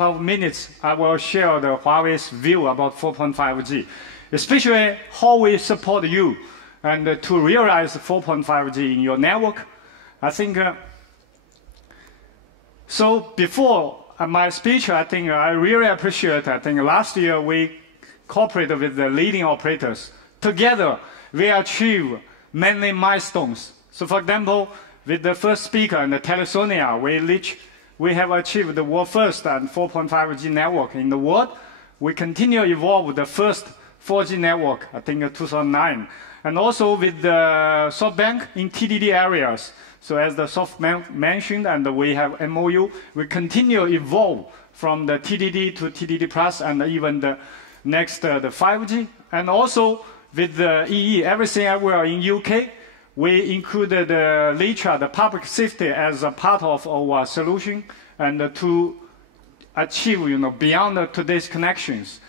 couple of minutes, I will share the Huawei's view about 4.5G, especially how we support you and to realize 4.5G in your network. I think, so before my speech, I think I really appreciate, I think last year we cooperated with the leading operators. Together, we achieved many milestones. So for example, with the first speaker and the Telesonia, we have achieved the world first and 4.5G network in the world. We continue to evolve the first 4G network, I think 2009. And also with the SoftBank in TDD areas. So as the SoftBank mentioned, and we have MOU, we continue to evolve from the TDD to TDD Plus and even the next, the 5G. And also with the EE, everything everywhere in UK, we included LTE, the public safety, as a part of our solution and to achieve, beyond today's connections.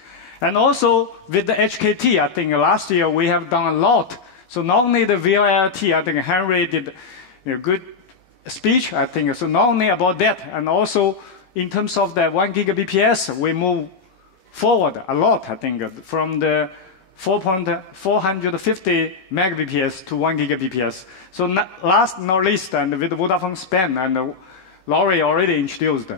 And also with the HKT, I think last year we have done a lot. So not only the VLLT, I think Henry did a good speech, I think. So not only about that, and also in terms of the 1 Gbps, we move forward a lot, I think, from the 450 Mbps to 1 Gbps. So last not least, and with Vodafone Spain, and Laurie already introduced.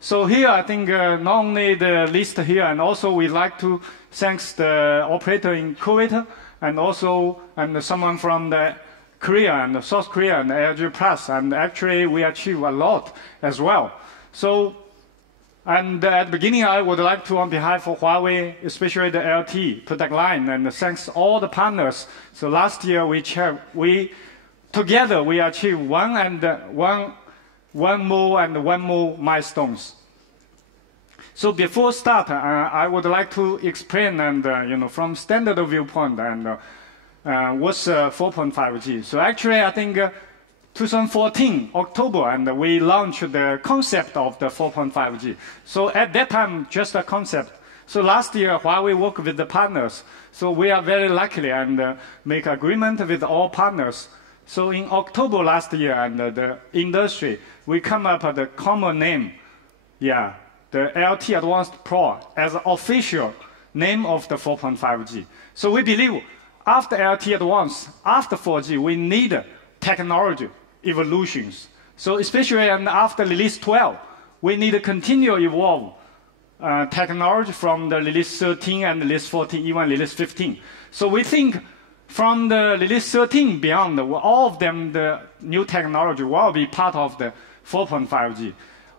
So here, I think not only the list here, and also we like to thank the operator in Kuwait, and also someone from the Korea and South Korea and LG Plus, and actually we achieve a lot as well. So, and at the beginning, I would like to, on behalf of Huawei, especially the LTE product line, and thanks all the partners. So last year together we achieved one more milestones. So before start, I would like to explain and from standard viewpoint and what's 4.5G. So actually, I think 2014 October, and we launched the concept of the 4.5G. So at that time, just a concept. So last year, Huawei worked with the partners. So we are very lucky and make agreement with all partners. So in October last year, and the industry, we come up with a common name, the LTE Advanced Pro as an official name of the 4.5G. So we believe after LTE Advanced, after 4G, we need technology evolutions. So especially after release 12, we need to continue to evolve technology from the release 13 and release 14, even release 15. So we think from the release 13 beyond, all of them, the new technology will be part of the 4.5G.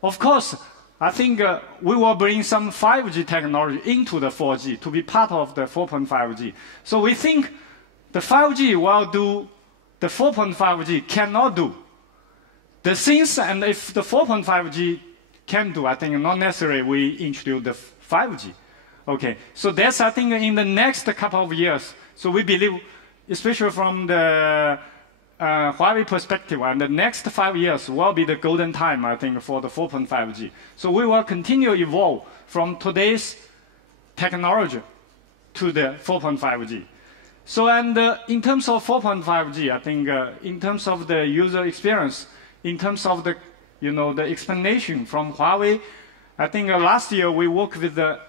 Of course, I think we will bring some 5G technology into the 4G to be part of the 4.5G. So we think the 5G will do the 4.5G cannot do. The things, and if the 4.5G can do, I think not necessarily we introduce the 5G. Okay, so that's, I think, in the next couple of years. So we believe, especially from the Huawei perspective, and the next 5 years will be the golden time, I think, for the 4.5G. So we will continue to evolve from today's technology to the 4.5G. So, and in terms of 4.5G, I think in terms of the user experience, in terms of the, the explanation from Huawei, I think last year we worked with the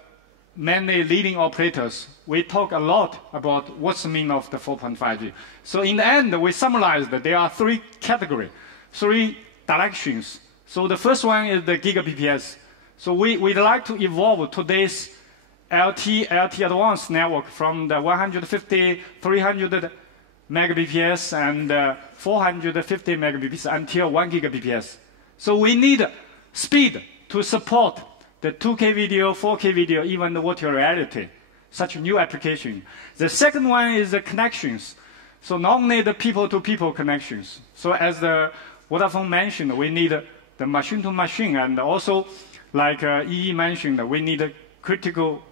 many leading operators. We talk a lot about what's the meaning of the 4.5G. So in the end, we summarized that there are 3 categories, 3 directions. So the first one is the gigabps. So we'd like to evolve today's LTE Advanced network from the 150, 300 Mbps and 450 Mbps until 1 Gbps. So we need speed to support the 2K video, 4K video, even the virtual reality, such new application. The second one is the connections. So not only the people-to-people connections. So as the Vodafone mentioned, we need the machine-to-machine, and also, like EE mentioned, we need a critical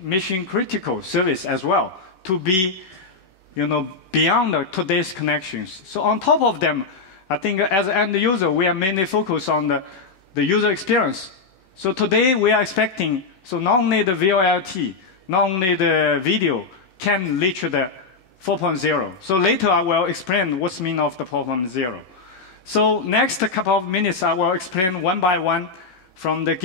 mission-critical service as well to be, beyond today's connections. So on top of them, I think as an end user, we are mainly focused on the user experience. So today we are expecting, so not only the VoLTE, not only the video can reach the 4.0. So later I will explain what's the meaning of the 4.0. So next couple of minutes I will explain one by one from the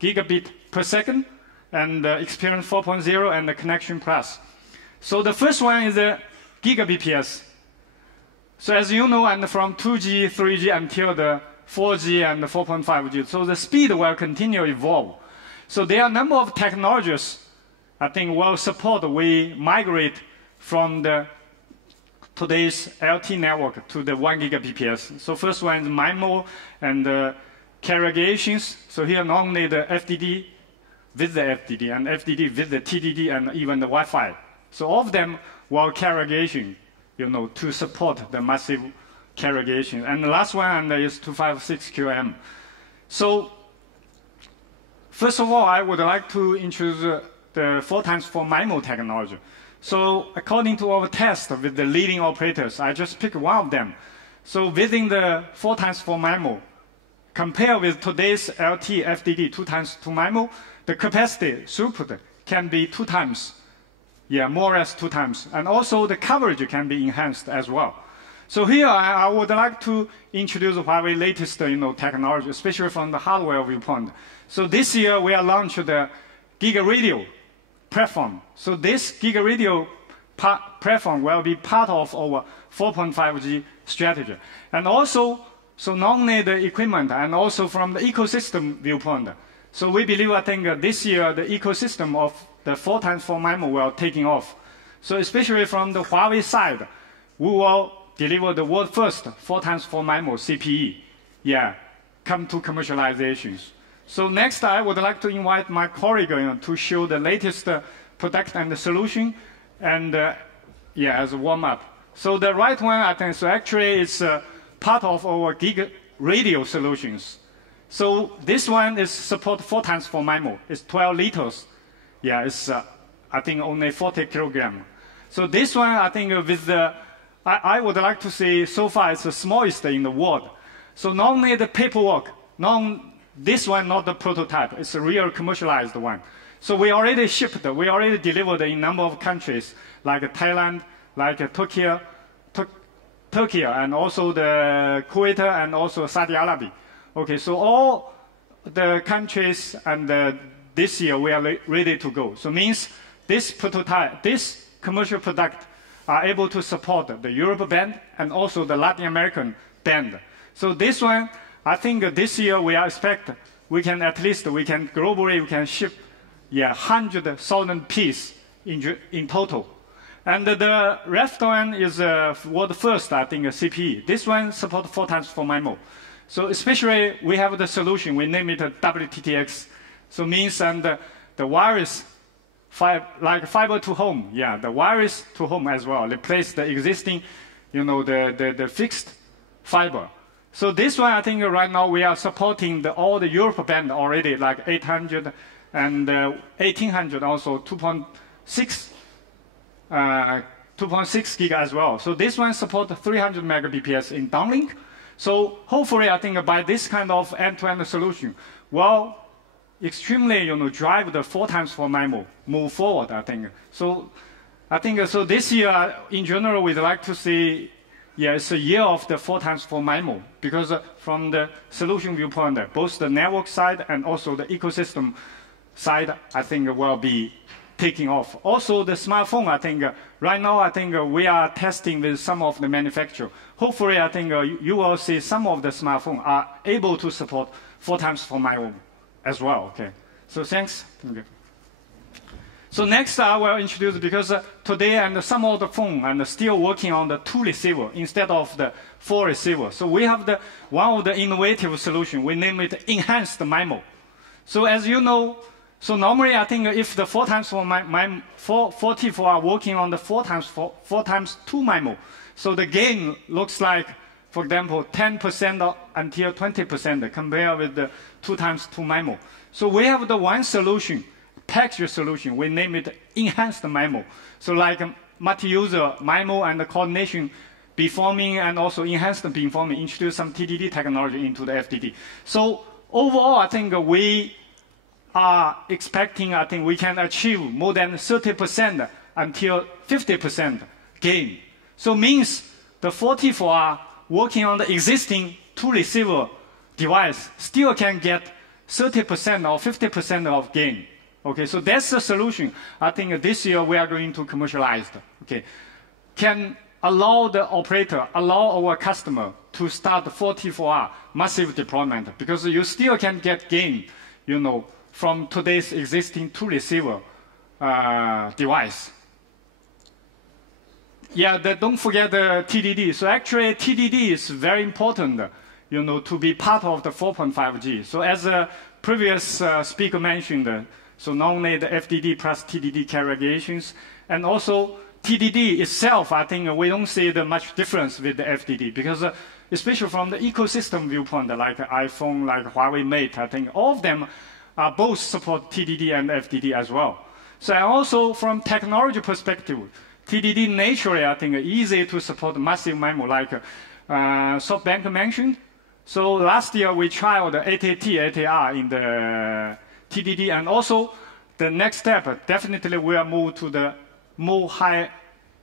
gigabit per second, and experience 4.0 and the connection plus. So the first one is the gigabps. So as you know, and from 2G, 3G until the 4G and the 4.5G, so the speed will continue to evolve. So there are a number of technologies I think will support we migrate from the today's LTE network to the 1 gigabps. So first one is MIMO and carrier aggregations. So here not only the FDD with the FDD and FDD with the TDD and even the Wi-Fi. So all of them will carrier aggregation, to support the massive carrier aggregation. And the last one is 256 QM. So first of all, I would like to introduce the 4x4 MIMO technology. So according to our test with the leading operators, I just picked one of them. So within the 4x4 MIMO, compared with today's LTE FDD 2x2 MIMO, the capacity throughput can be 2 times, more or less 2 times. And also the coverage can be enhanced as well. So here I would like to introduce Huawei latest technology, especially from the hardware viewpoint. So this year we are launched the Giga Radio platform. So this Giga Radio platform will be part of our 4.5G strategy. And also, so not only the equipment and also from the ecosystem viewpoint. So we believe, I think this year the ecosystem of the 4x4 MIMO will taking off. So especially from the Huawei side, we will deliver the world first 4x4 MIMO CPE. Come to commercializations. So next, I would like to invite my colleague to show the latest product and the solution, and as a warm-up. So the right one, I think, so actually it's part of our Giga Radio solutions. So this one is support 4x4 MIMO. It's 12 liters. It's I think only 40 kilogram. So this one, I think, with the I would like to say so far it's the smallest in the world. So not only the paperwork, this one not the prototype, it's a real commercialized one. So we already shipped, we already delivered in a number of countries like Thailand, like Turkey, and also the Kuwait and also Saudi Arabia. Okay, so all the countries and this year we are ready to go. So means this prototype, this commercial product are able to support the Europe band and also the Latin American band. So this one, I think this year we expect we can at least globally we can ship 100,000 pieces in total. And the rest one is world first, I think, CPE. This one supports 4x4 MIMO. So especially we have the solution, we name it WTTX. So means the wireless like fiber to home, the wireless to home as well. Replace the existing, the fixed fiber. So this one, I think right now we are supporting all the Europe band already, like 800 and 1800, also 2.6 giga as well. So this one supports 300 megabps in downlink. So hopefully, I think by this kind of end-to-end solution, will extremely drive the 4x4 MIMO move forward, I think. So I think so this year, in general, we'd like to see it's a year of the 4x4 MIMO, because from the solution viewpoint, both the network side and also the ecosystem side, I think will be taking off. Also the smartphone, I think right now, I think we are testing with some of the manufacturers. Hopefully, I think you will see some of the smartphones are able to support 4x4 MIMO as well. Okay, so thanks. Okay. So next I will introduce, because today and some of the phone and still working on the 2 receiver instead of the 4 receiver. So we have one of the innovative solution. We name it enhanced MIMO. So as you know, so normally I think if the 4x4 4T4 are working on the 4x2 MIMO, so the gain looks like, for example, 10% until 20% compared with the 2x2 MIMO. So we have the one solution, package solution, we name it enhanced MIMO. So like multi-user MIMO and the coordination beamforming and also enhanced beamforming, introduce some TDD technology into the FDD. So overall, I think we are expecting, I think we can achieve more than 30% until 50% gain. So means the 4T4 are working on the existing 2 receiver device still can get 30% or 50% of gain. Okay, so that's the solution. I think this year we are going to commercialize. Okay, can allow the operator, allow our customer to start 44R massive deployment, because you still can get gain, from today's existing two receiver device. Yeah, don't forget the TDD. So actually, TDD is very important, to be part of the 4.5G. So as a previous speaker mentioned, so not only the FDD plus TDD carrier aggregations, and also TDD itself, I think we don't see the much difference with the FDD, because especially from the ecosystem viewpoint, like iPhone, like Huawei Mate, I think all of them both support TDD and FDD as well. So also from technology perspective, TDD naturally, I think, easy to support massive MIMO, like SoftBank mentioned. So last year we tried the LTE ATR in the TDD, and also the next step definitely will move to the more high,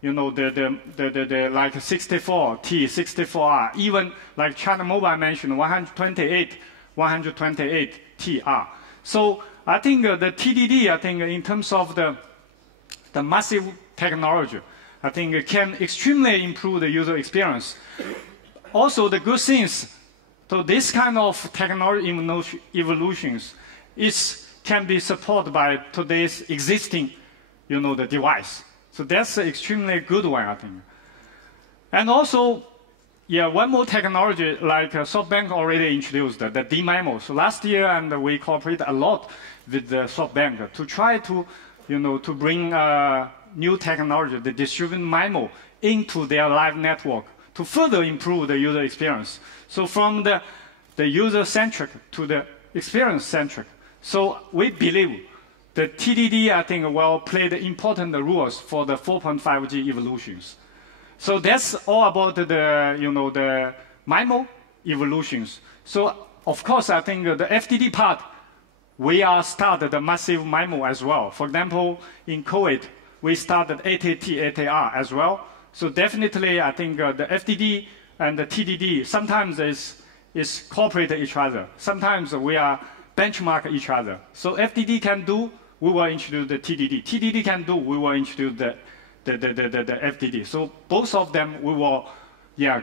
the like 64T, 64R, even like China Mobile mentioned 128TR. So I think the TDD, I think in terms of the massive technology, I think can extremely improve the user experience. Also the good things, so this kind of technology evolutions can be supported by today's existing, the device. So that's an extremely good one, I think. And also, yeah, one more technology like SoftBank already introduced, the DMIMO. So last year, and we cooperate a lot with the SoftBank to try to, to bring new technology, the distributed MIMO, into their live network to further improve the user experience. So from the user-centric to the experience-centric. So we believe the TDD, I think, will play the important roles for the 4.5G evolutions. So that's all about the MIMO evolutions. So of course, I think the FDD part, we are started the massive MIMO as well. For example, in COVID, we started LTE ATR as well. So definitely, I think the FDD and the TDD sometimes is cooperate each other. Sometimes we are benchmark each other. So FDD can do, we will introduce the TDD. TDD can do, we will introduce the FDD. So both of them, we will,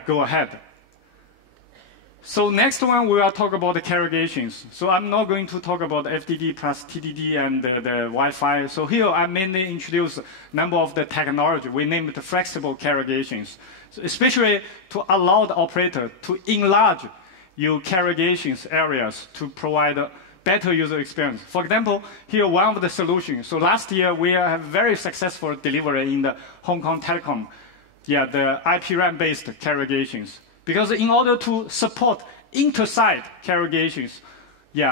go ahead. So next one, we will talk about the carrier aggregations. So I'm not going to talk about FDD plus TDD and the Wi-Fi. So here I mainly introduce a number of the technology. We name it flexible carrier aggregations, so especially to allow the operator to enlarge your carrier aggregations areas to provide a better user experience. For example, here one of the solutions. So last year we have very successful delivery in the Hong Kong Telecom, the IP RAM-based carrier aggregations. Because in order to support inter-site carrier aggregations,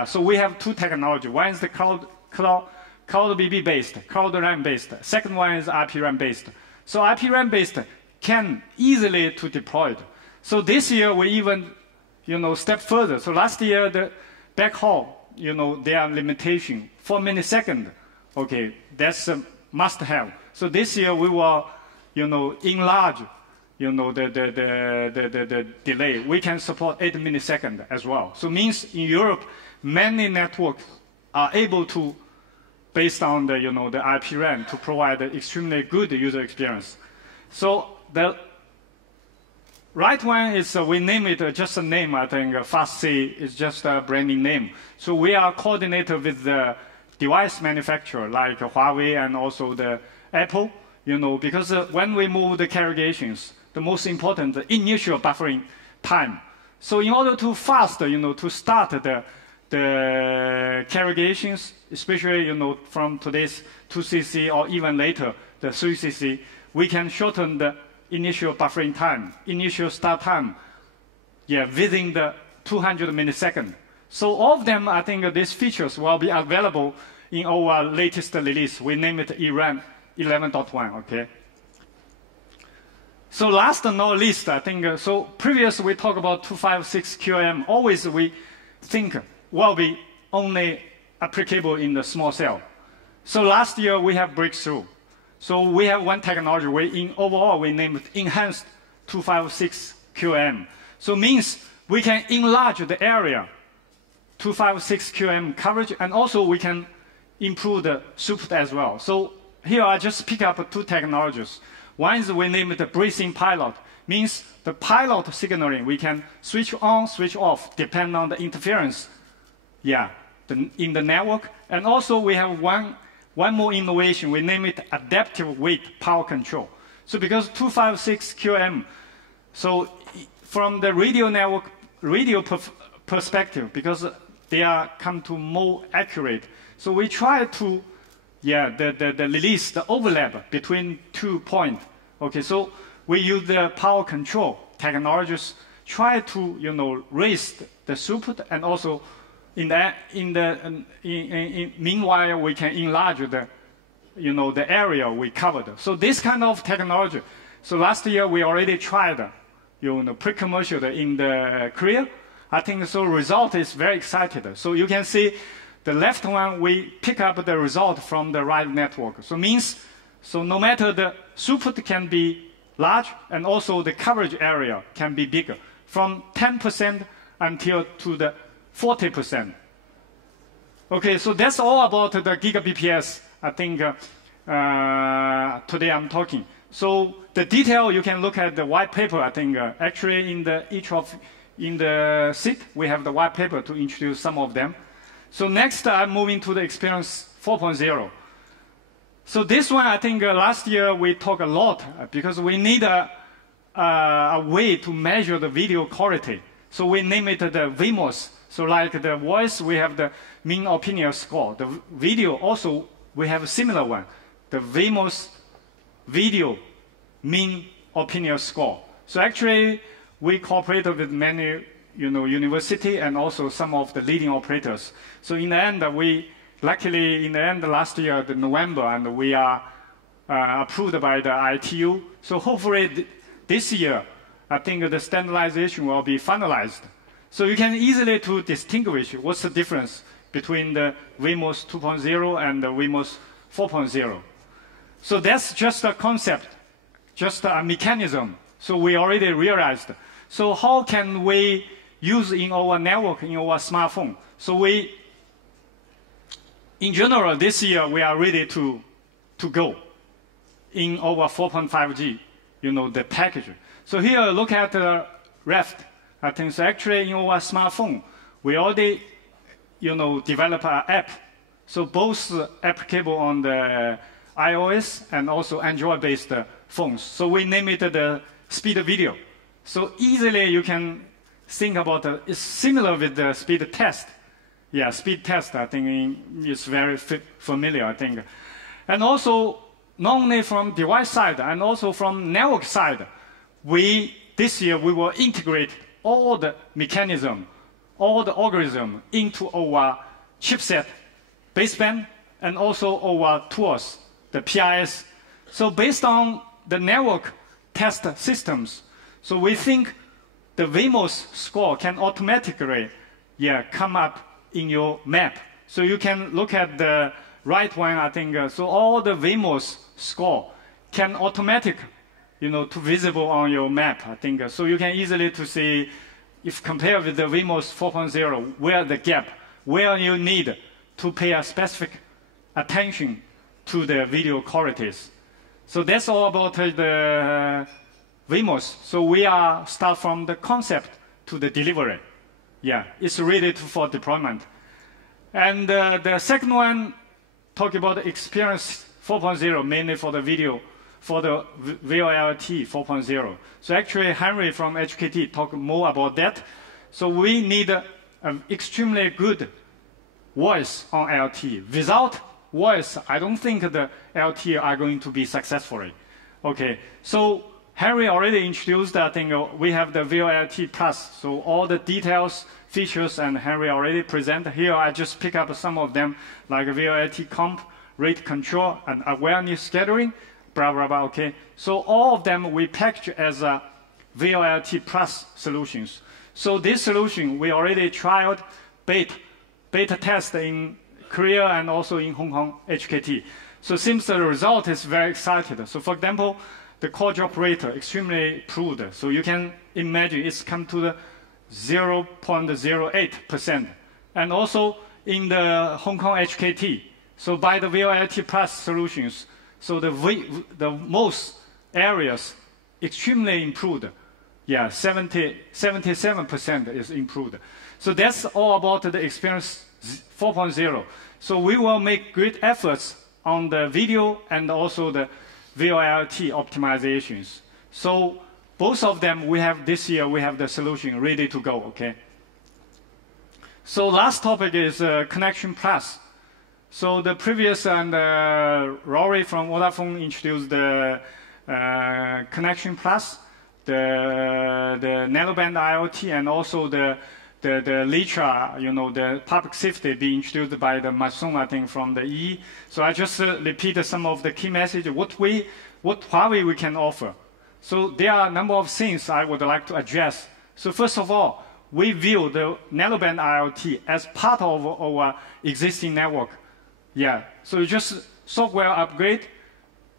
so we have two technology. One is the cloud BB based, cloud RAM based. Second one is IP RAM based. So IP RAM based can easily to deploy. So this year we even, step further. So last year the backhaul, their limitation 4 milliseconds. Okay, that's a must-have. So this year we will, enlarge, the delay. We can support 8 milliseconds as well. So means in Europe, many networks are able to, based on the, the IP RAM, to provide an extremely good user experience. So the right one is, we name it just a name, I think, FastC is just a branding name. So we are coordinated with the device manufacturer, like Huawei and also the Apple, because when we move the carrier aggregations, the most important, the initial buffering time. So in order to fast, to start the carrier aggregations, especially, from today's 2cc or even later, the 3cc, we can shorten the initial buffering time, initial start time, within the 200 milliseconds. So all of them, I think these features will be available in our latest release. We name it eRAM 11.1, okay? So last but not least, I think, so previous we talk about 256 QAM, always we think will be only applicable in the small cell. So last year we have breakthrough. So we have one technology, overall we name it enhanced 256 QAM. So means we can enlarge the area 256 QM coverage, and also we can improve the throughput as well. So here I just pick up two technologies. One is we name it the breathing pilot, means the pilot signaling we can switch on, switch off, depending on the interference, in the network. And also we have one more innovation, we name it adaptive weight power control. So because 256 QM, so from the radio network, perspective, because they are come to more accurate. So we try to, the release, the overlap between 2 points. Okay, so we use the power control technologies, try to, raise the throughput, and also meanwhile we can enlarge the, the area we covered. So this kind of technology. So last year we already tried, pre-commercial in the Korea. I think so result is very excited. So you can see the left one, we pick up the result from the right network. So means, so no matter the throughput can be large, and also the coverage area can be bigger, from 10% until to the 40%. Okay, so that's all about the gigabps. I think today I'm talking. So the detail you can look at the white paper. I think actually in the seat we have the white paper to introduce some of them. So next I'm moving to the experience 4.0. So this one I think last year we talked a lot because we need a way to measure the video quality. So we name it the VMOS. So like the voice, we have the mean opinion score. The video also, we have a similar one. The VMOS video mean opinion score. So actually, we cooperated with many, university and also some of the leading operators. So in the end, luckily in the end last year, the November, and we are approved by the ITU. So hopefully this year, I think the standardization will be finalized. So you can easily to distinguish what's the difference between the VMOS 2.0 and the VMOS 4.0. So that's just a concept, just a mechanism. So we already realized. So how can we use in our network, in our smartphone? So in general, this year we are ready to go in our 4.5G, the package. So here, look at the left. I think so actually in our smartphone, we already, develop an app. So both applicable on the iOS and also Android-based phones. So we name it the speed video. So easily you can think about it's similar with the speed test. Yeah, speed test, I think is very familiar, I think. And also, not only from device side and also from network side, this year we will integrate all the mechanism, all the algorithm into our chipset baseband and also our tools, the PIS. So based on the network test systems, so we think the VMOS score can automatically come up in your map. So you can look at the right one, I think. So all the VMOS score can automatic, to visible on your map, I think. So you can easily to see, if compared with the VMOS 4.0, where the gap, where you need to pay a specific attention to the video qualities. So that's all about the VMOS. So we are start from the concept to the delivery. Yeah, it's ready for deployment. And the second one, talk about the experience 4.0, mainly for the video, for the VoLTE 4.0. So actually, Henry from HKT talked more about that. So we need an extremely good voice on LTE. Without voice, I don't think the LTE are going to be successful. Okay, so Henry already introduced, I think we have the VoLTE Plus. So all the details, features, and Henry already presented. Here I just pick up some of them, like VoLTE comp, rate control, and awareness scheduling, blah, blah, blah, okay. So all of them we package as a VoLTE Plus solutions. So this solution, we already tried beta test in Korea and also in Hong Kong HKT. So seems the result is very excited. So for example, the call drop rate extremely improved. So you can imagine it's come to the 0.08% and also in the Hong Kong HKT. So by the VoLTE Plus solutions, so the most areas extremely improved. Yeah, 77% is improved. So that's all about the experience 4.0. So we will make great efforts on the video and also the VoLTE optimizations. So both of them, we have this year, we have the solution ready to go, okay? So last topic is Connection Plus. So the previous and Rory from Vodafone introduced the Connection Plus, the narrowband IoT, and also the LTE, the public safety being introduced by the Masson, I think, from the EE. So I just repeat some of the key messages, what Huawei we can offer. So there are a number of things I would like to address. So first of all, we view the narrowband IoT as part of our existing network. Yeah, so you just software upgrade.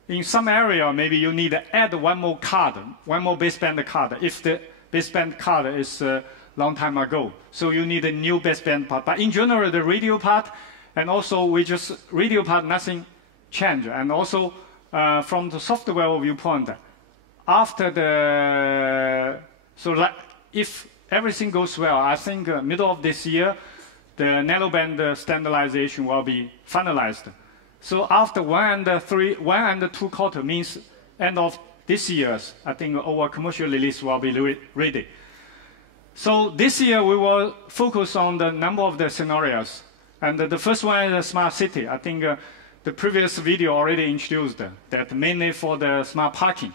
In some area, maybe you need to add one more card, one more baseband card, if the baseband card is a long time ago. So you need a new baseband part. But in general, the radio part, and also radio part, nothing changed. And also from the software viewpoint, after if everything goes well, I think middle of this year, the narrowband standardization will be finalized. So after 1 and 2 quarter means end of this year, I think our commercial release will be ready. So this year we will focus on the number of the scenarios. And the first one is smart city. I think the previous video already introduced that mainly for the smart parking.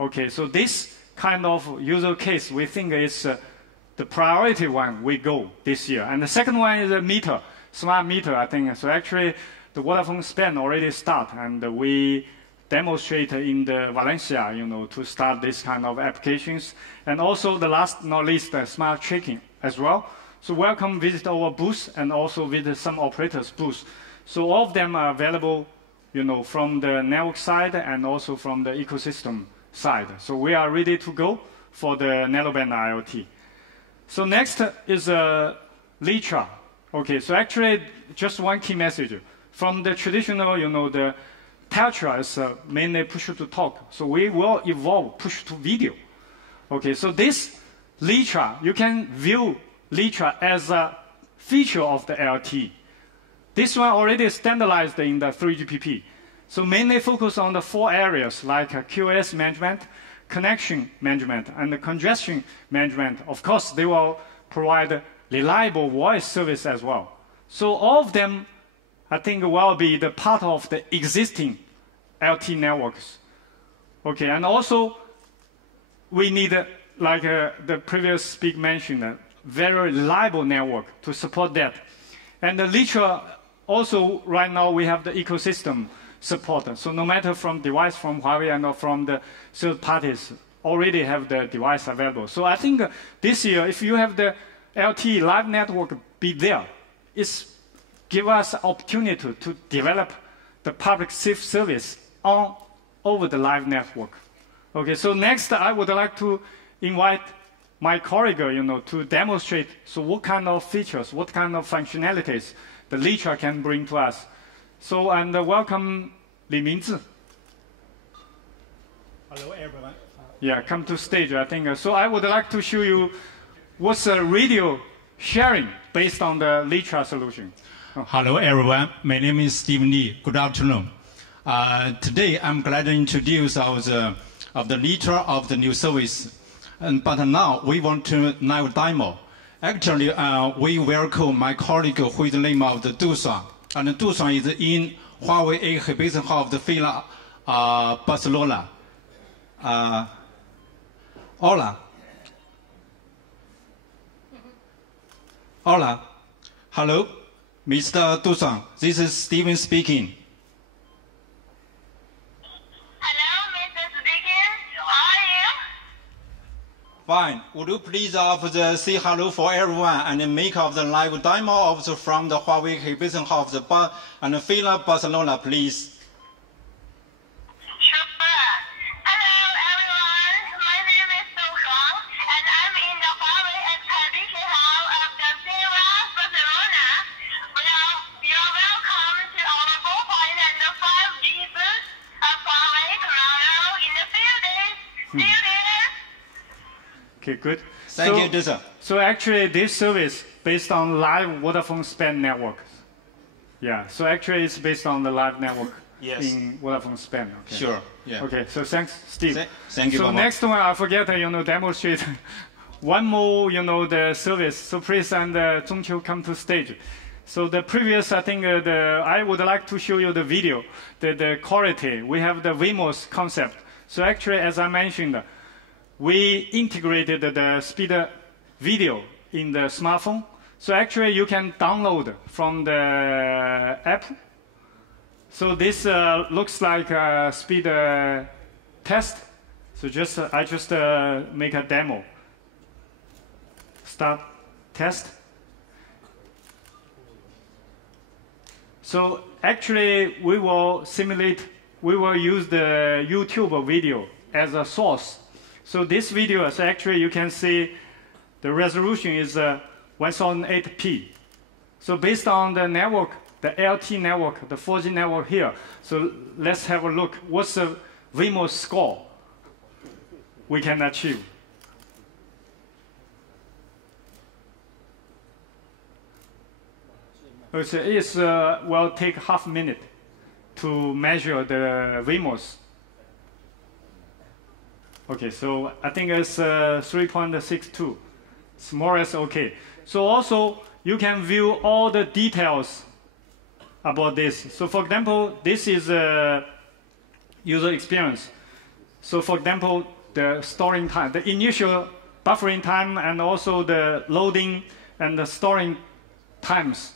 Okay, so this kind of user case we think is the priority one we go this year. And the second one is a meter, smart meter, I think. So actually, the Vodafone Spain already start, and we demonstrate in the Valencia, to start this kind of applications. And also the last not least, smart tracking as well. So welcome, visit our booth, and also visit some operators' booth. So all of them are available, from the network side and also from the ecosystem side. So we are ready to go for the narrowband IoT. So next is LTE. Okay, so actually just one key message. From the traditional, the Tetra is mainly push to talk. So we will evolve push to video. Okay, so this LTE, you can view LTE as a feature of the LTE. This one already standardized in the 3GPP. So mainly focus on the 4 areas like QoS management, connection management, and the congestion management. Of course, they will provide reliable voice service as well. So all of them, I think, will be the part of the existing LTE networks. Okay, and also we need, like the previous speaker mentioned, a very reliable network to support that. And the LTE also, right now, we have the ecosystem support. So no matter from device from Huawei and from the third parties, already have the device available. So I think this year, if you have the LTE live network be there, it's give us opportunity to develop the public safe service over the live network. Okay, so next I would like to invite my colleague, to demonstrate so what kind of features, what kind of functionalities the LTE can bring to us. So, and welcome Li Mingzi. Hello, everyone. Yeah, come to stage, I think. So I would like to show you what's a radio sharing based on the LTE solution. Hello, everyone. My name is Stephen Lee. Good afternoon. Today, I'm glad to introduce the LTE of the new service. But now, we want to live demo. Actually, we welcome my colleague who is the name of the Dusan. And Dusan is in Huawei exhibition hall of the Fila Barcelona. Hola. Hola. Hello. Mr. Dusan, this is Steven speaking. Hello, Mr. Speaking. How are you? Fine. Would you please say hello for everyone and make of the live demo from the Huawei exhibition hall of the and Fila Barcelona, please? Sure. Hello, everyone. My name is Dou Shuang, and I'm in the Huawei exhibition hall of the Fila Barcelona. Okay, good. Thank you, Jason. So actually, this service based on live Vodafone Spain network. Yeah. So actually, it's based on the live network in Vodafone Spain. Okay. Sure. Yeah. Okay. So thanks, Steve. Thank you. So Mama. next one, I forget demonstrate one more the service. So please and Zhongqiu come to stage. So the previous, I think I would like to show you the video, the quality. We have the Wemos concept. So actually, as I mentioned, we integrated the speed video in the smartphone. So actually, you can download from the app. So this looks like a speed test. So I just make a demo. Start test. So actually, we will use the YouTube video as a source. So this video, so actually you can see the resolution is 1080p. So based on the network, the LTE network, the 4G network here, so let's have a look. What's the Wemos score we can achieve? It will take half a minute to measure the Wemos. Okay, so I think it's 3.62. It's more or less okay. So also, you can view all the details about this. So for example, this is user experience. So for example, the storing time, the initial buffering time, and also the loading and the storing times.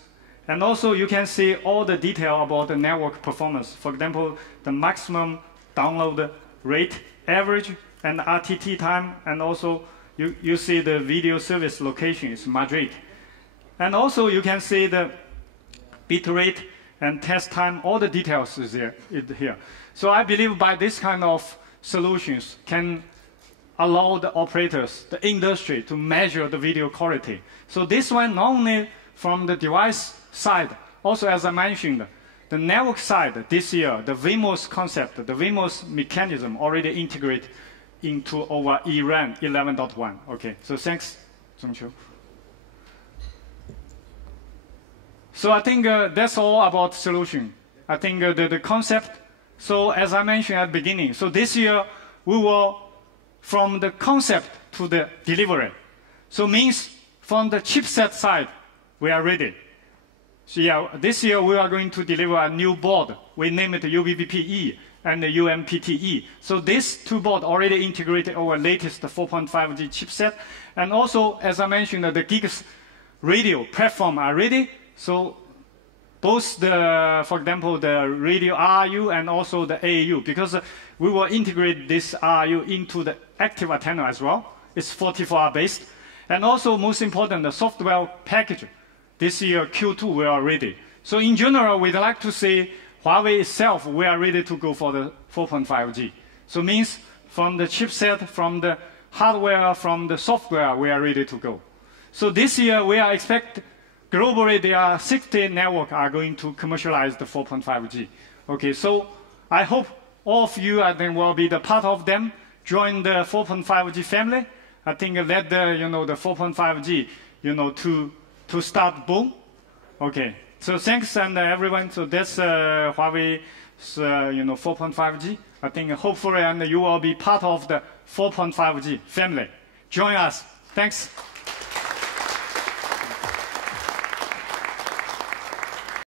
And also, you can see all the detail about the network performance. For example, the maximum download rate, average, and RTT time. And also, you see the video service location is Madrid. And also, you can see the bit rate and test time. All the details is here. So I believe by this kind of solutions can allow the operators, the industry, to measure the video quality. So this one not only from the device side, also as I mentioned, the network side this year, the Wemos concept, the Wemos mechanism already integrated into our ERAN 11.1. Okay, so thanks, Zhongqiu. So I think that's all about solution. I think the concept, so as I mentioned at the beginning, so this year we will, from the concept to the delivery. So means from the chipset side, we are ready. So yeah, this year we are going to deliver a new board. We name it UBBPE and the UMPTE. So these two boards already integrated our latest 4.5G chipset. And also, as I mentioned, the Gigs radio platform are ready. So both the, for example, the radio RU and also the AAU, because we will integrate this RU into the active antenna as well. It's 44R based. And also, most important, the software package. This year, Q2, we are ready. So in general, we'd like to say Huawei itself, we are ready to go for the 4.5G. So means from the chipset, from the hardware, from the software, we are ready to go. So this year, we are expect globally, there are 60 networks are going to commercialize the 4.5G. Okay, so I hope all of you I think will be the part of them, join the 4.5G family. I think let the, the 4.5G, to start boom. Okay, so thanks and everyone. So that's Huawei's 4.5G. I think hopefully and you will be part of the 4.5G family. Join us. Thanks.